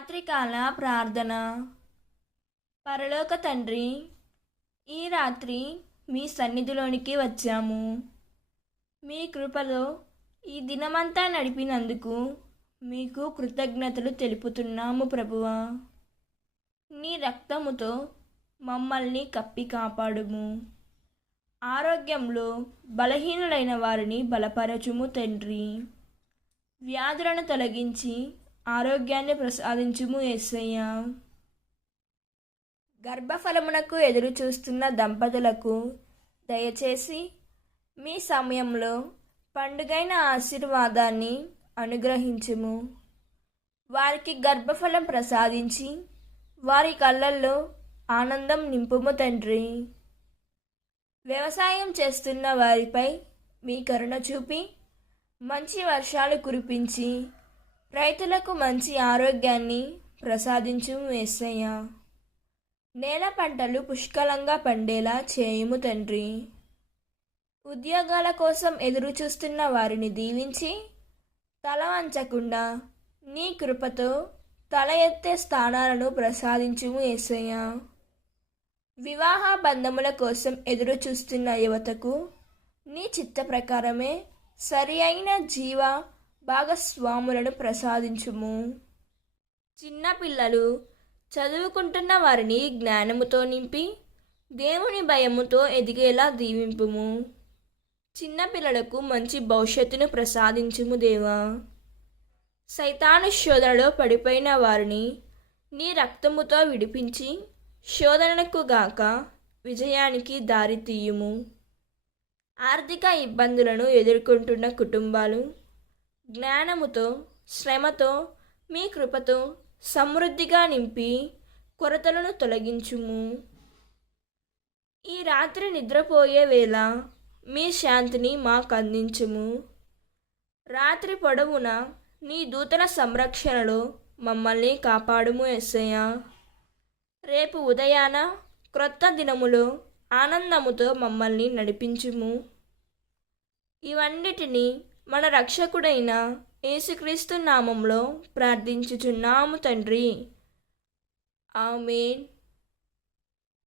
రాత్రికాల ప్రార్థన. పరలోక తండ్రి, ఈ రాత్రి మీ సన్నిధిలోనికి వచ్చాము. మీ కృపలో ఈ దినమంతా నడిపినందుకు మీకు కృతజ్ఞతలు తెలుపుతున్నాము ప్రభువా. నీ రక్తముతో మమ్మల్ని కప్పి కాపాడుము. ఆరోగ్యంలో బలహీనులైన వారిని బలపరచుము తండ్రి. వ్యాధులను తొలగించి ఆరోగ్యాన్ని ప్రసాదించుము యేసయ్యా. గర్భఫలమునకు ఎదురు చూస్తున్న దంపతులకు దయచేసి మీ సమయంలో పండుగైన ఆశీర్వాదాన్ని అనుగ్రహించుము. వారికి గర్భఫలం ప్రసాదించి వారి కళ్ళల్లో ఆనందం నింపుము తండ్రి. వ్యవసాయం చేస్తున్న వారిపై మీ కరుణ చూపి మంచి వర్షాలు కురిపించి రైతులకు మంచి ఆరోగ్యాన్ని ప్రసాదించుము యేసయ్యా. నేల పంటలు పుష్కలంగా పండేలా చేయుము తండ్రి. ఉద్యోగాల కోసం ఎదురు చూస్తున్న వారిని దీవించి తల వంచకుండా నీ కృపతో తల ఎత్తే స్థానాలను ప్రసాదించుము యేసయ్యా. వివాహ బంధముల కోసం ఎదురు చూస్తున్న యువతకు నీ చిత్త ప్రకారమే సరి అయిన జీవ భాగస్వాములను ప్రసాదించుము. చిన్నపిల్లలు చదువుకుంటున్న వారిని జ్ఞానముతో నింపి దేవుని భయముతో ఎదిగేలా దీవింపుము. చిన్నపిల్లలకు మంచి భవిష్యత్తును ప్రసాదించుము దేవా. సైతాను శోధనలో పడిపోయిన వారిని నీ రక్తముతో విడిపించి శోధనకు గాక విజయానికి దారి తీయుము. ఆర్థిక ఇబ్బందులను ఎదుర్కొంటున్న కుటుంబాలు జ్ఞానముతో శ్రమతో మీ కృపతో సమృద్ధిగా నింపి కొరతలను తొలగించుము. ఈ రాత్రి నిద్రపోయే వేళ మీ శాంతిని మాకు అందించుము. రాత్రి పొడవునా నీ దూతల సంరక్షణలో మమ్మల్ని కాపాడుము యేసయ్యా. రేపు ఉదయాన క్రొత్త దినములో ఆనందముతో మమ్మల్ని నడిపించుము. ఇవన్నిటినీ మన రక్షకుడైన యేసుక్రీస్తు నామంలో ప్రార్థించుచున్నాము తండ్రి. ఆమేన్.